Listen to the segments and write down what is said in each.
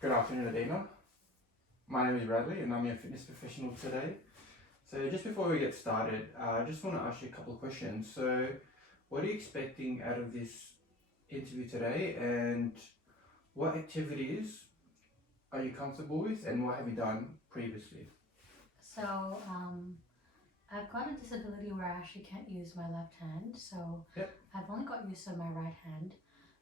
Good afternoon, Adina. My name is Bradley and I'm your fitness professional today. So just before we get started, I just want to ask you a couple of questions. So what are you expecting out of this interview today, and what activities are you comfortable with, and what have you done previously? So, I've got a disability where I actually can't use my left hand, so Yep. I've only got use of my right hand.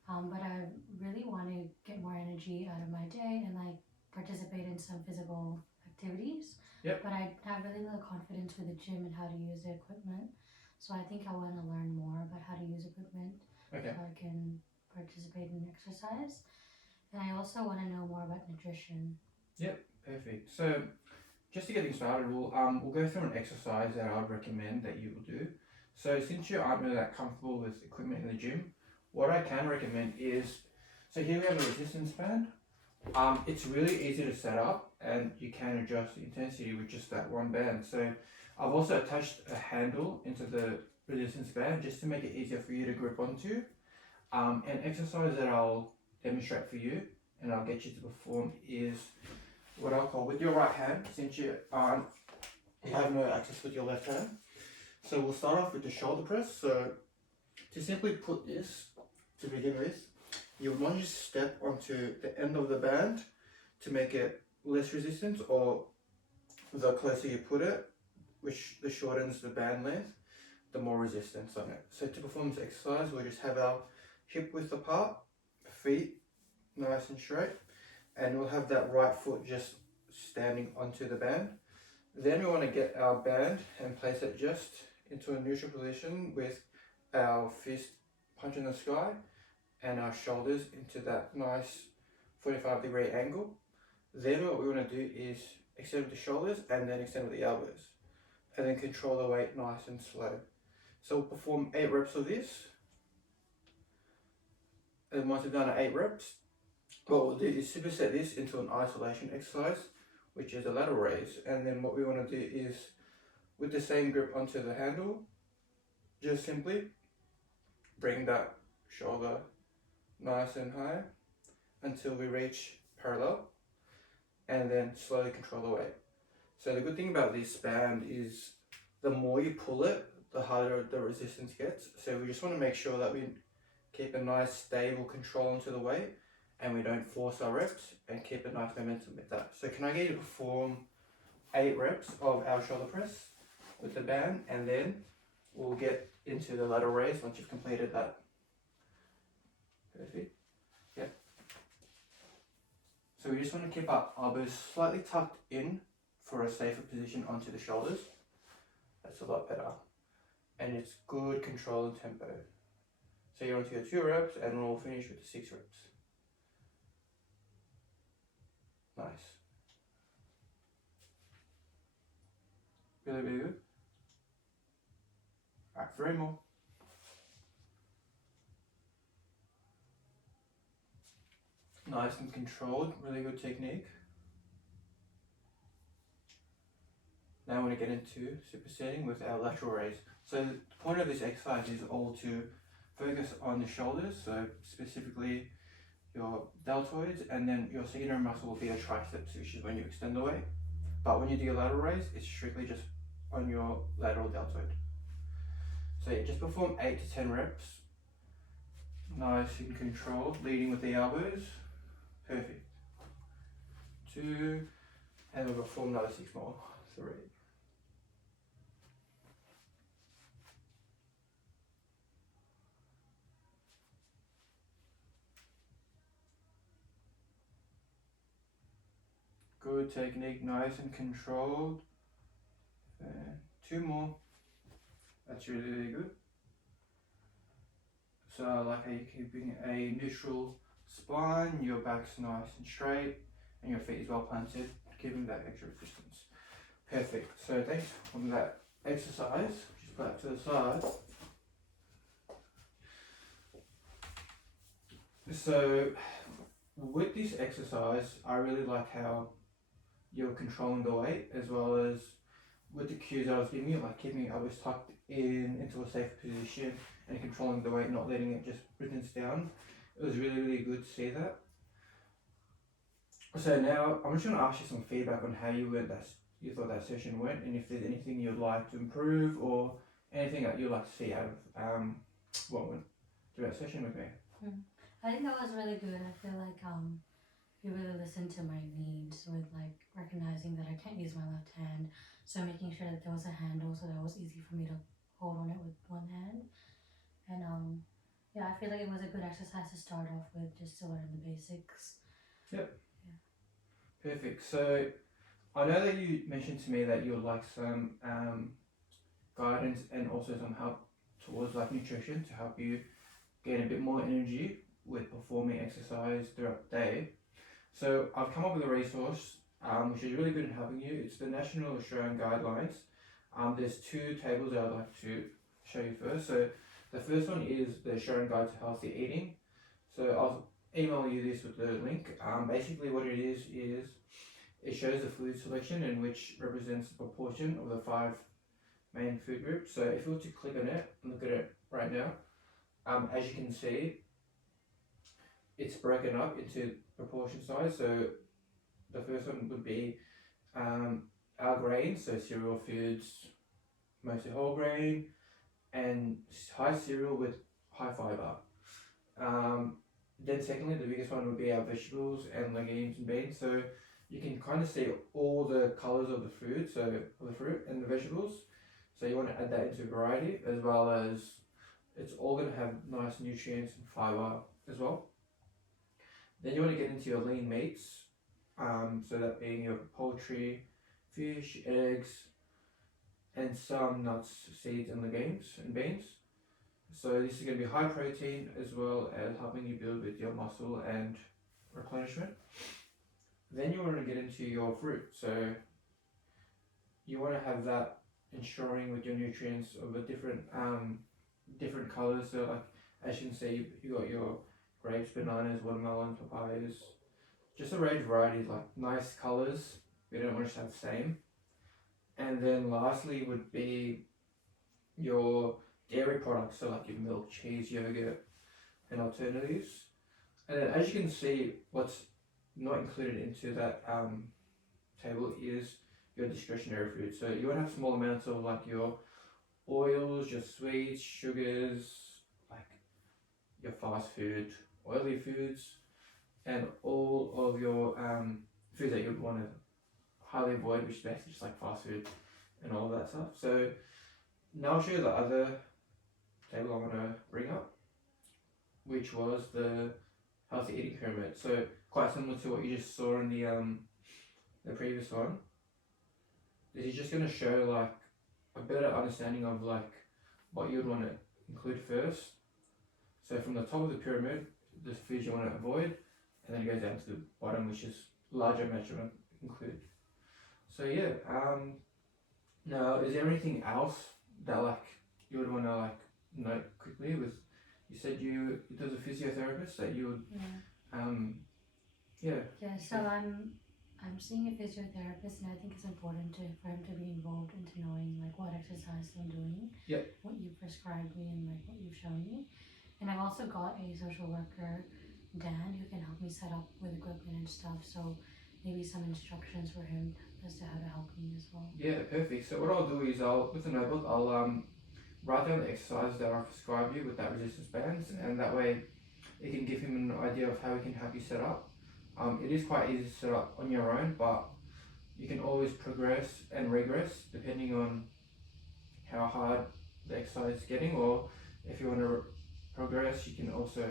But I really want to get more energy out of my day and like participate in some physical activities. Yep. But I have really little confidence with the gym and how to use the equipment. So I think I want to learn more about how to use equipment Okay. so I can participate in exercise. And I also want to know more about nutrition. Yep. Perfect. So just to get things started, we'll go through an exercise that I would recommend that you will do. So since you aren't really that comfortable with equipment in the gym, what I can recommend is, so here we have a resistance band. It's really easy to set up and you can adjust the intensity with just that one band. So I've also attached a handle into the resistance band just to make it easier for you to grip onto. An exercise that I'll demonstrate for you and I'll get you to perform is what I'll call with your right hand, since you have no access with your left hand. So we'll start off with the shoulder press. So to simply put this to begin with, you want to just step onto the end of the band to make it less resistance, or the closer you put it, which the shortens the band length, the more resistance on it. So to perform this exercise, we'll just have our hip width apart, feet nice and straight, and we'll have that right foot just standing onto the band. Then we want to get our band and place it just into a neutral position with our fist punching the sky and our shoulders into that nice 45-degree angle. Then what we want to do is extend with the shoulders and then extend with the elbows, and then control the weight nice and slow. So we'll perform 8 reps of this, and once we've done 8 reps, what we'll do is superset this into an isolation exercise, which is a lateral raise. And then what we want to do is, with the same grip onto the handle, just simply bring that shoulder nice and high until we reach parallel, and then slowly control the weight. So the good thing about this band is the more you pull it, the harder the resistance gets. So we just want to make sure that we keep a nice stable control onto the weight and we don't force our reps, and keep a nice momentum with that. So can I get you to perform 8 reps of our shoulder press with the band, and then we'll get into the lateral raise once you've completed that. Perfect. Yeah. So we just want to keep our elbows slightly tucked in for a safer position onto the shoulders. That's a lot better. And it's good control and tempo. So you're on to your 2 reps, and we'll finish with the 6 reps. Nice. Really, really good. Alright, 3 more. Nice and controlled, really good technique. Now I want to get into supersetting with our lateral raise. So the point of this exercise is all to focus on the shoulders, so specifically your deltoids, and then your secondary muscle will be the triceps, which is when you extend the weight. But when you do your lateral raise, it's strictly just on your lateral deltoid. So yeah, just perform 8 to 10 reps. Nice and controlled, leading with the elbows. Perfect. 2, and we'll perform another 6 more. 3. Good technique, nice and controlled. And 2 more. That's really, really good. So I like how you're keeping a neutral spine, your back's nice and straight, and your feet is well planted, giving that extra resistance. Perfect. So thanks for that exercise. Just put that to the side. So with this exercise, I really like how you're controlling the weight, as well as with the cues I was giving you, like keeping your elbows tucked in into a safe position and controlling the weight, not letting it just resistance down. It was really, really good to see that. So now I'm just going to ask you some feedback on how you thought that session went, and if there's anything you'd like to improve or anything that you'd like to see out of what went through that session with me. I think that was really good. I feel like you really listened to my needs with like recognizing that I can't use my left hand, so making sure that there was a handle so that it was easy for me to hold on it with one hand. And yeah, I feel like it was a good exercise to start off with, just to learn the basics. Perfect. So I know that you mentioned to me that you would like some guidance and also some help towards like nutrition to help you gain a bit more energy with performing exercise throughout the day. So I've come up with a resource which is really good in helping you. It's the National Australian Guidelines. There's two tables that I'd like to show you first. So the first one is the Australian Guide to Healthy Eating. So I'll email you this with the link. Basically what it is it shows the food selection in which represents the proportion of the 5 main food groups. So if you were to click on it and look at it right now, as you can see, it's broken up into proportion size. So the first one would be our grains, so cereal foods, mostly whole grain, and high cereal with high fiber. Then secondly, the biggest one would be our vegetables and legumes and beans. So you can kind of see all the colors of the food, so of the fruit and the vegetables. So you want to add that into variety, as well as it's all going to have nice nutrients and fiber as well. Then you want to get into your lean meats, so that being your poultry, fish, eggs, and some nuts, seeds, and legumes and beans. So this is going to be high protein as well as helping you build with your muscle and replenishment. Then you want to get into your fruit. So you want to have that ensuring with your nutrients of a different colors. So like as you can see, you got your grapes, bananas, watermelons, papayas, just a range of varieties, like nice colors. We don't want to have the same. And then lastly would be your dairy products, so like your milk, cheese, yogurt, and alternatives. And then as you can see, what's not included into that table is your discretionary food. So you want to have small amounts of like your oils, your sweets, sugars, like your fast food, oily foods, and all of your foods that you'd want to highly avoid, which is basically just like fast food and all of that stuff. So now I'll show you the other table I want to bring up, which was the healthy eating pyramid. So quite similar to what you just saw in the previous one. This is just going to show like a better understanding of like what you would want to include first. So from the top of the pyramid, the foods you want to avoid, and then it goes down to the bottom, which is larger amounts you want to include. So yeah, now is there anything else that like you would want to like note quickly? With you said there's a physiotherapist that you would Yeah, so I'm seeing a physiotherapist, and I think it's important for him to be involved into knowing like what exercise I'm doing, what you prescribed me, and like what you've shown me. And I've also got a social worker, Dan, who can help me set up with equipment and stuff. So maybe some instructions for him as to how to help me as well. Yeah, perfect. So what I'll do is with the notebook I'll write down the exercises that I prescribe you with that resistance bands, and that way it can give him an idea of how he can help you set up. It is quite easy to set up on your own, but you can always progress and regress depending on how hard the exercise is getting, or if you want to progress, you can also,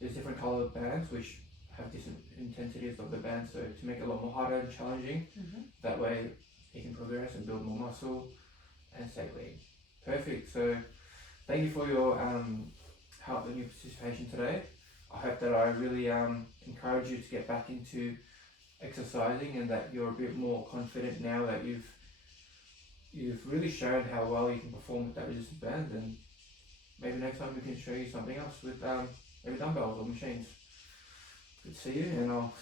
there's different colored bands which have different intensities of the band, so to make it a lot more harder and challenging. That way you can progress and build more muscle and stay lean. Perfect. So thank you for your help and your participation today. I hope that I really encourage you to get back into exercising, and that you're a bit more confident now that you've really shown how well you can perform with that resistance band. And maybe next time we can show you something else with maybe dumbbells or machines. Good to see you, and I'll see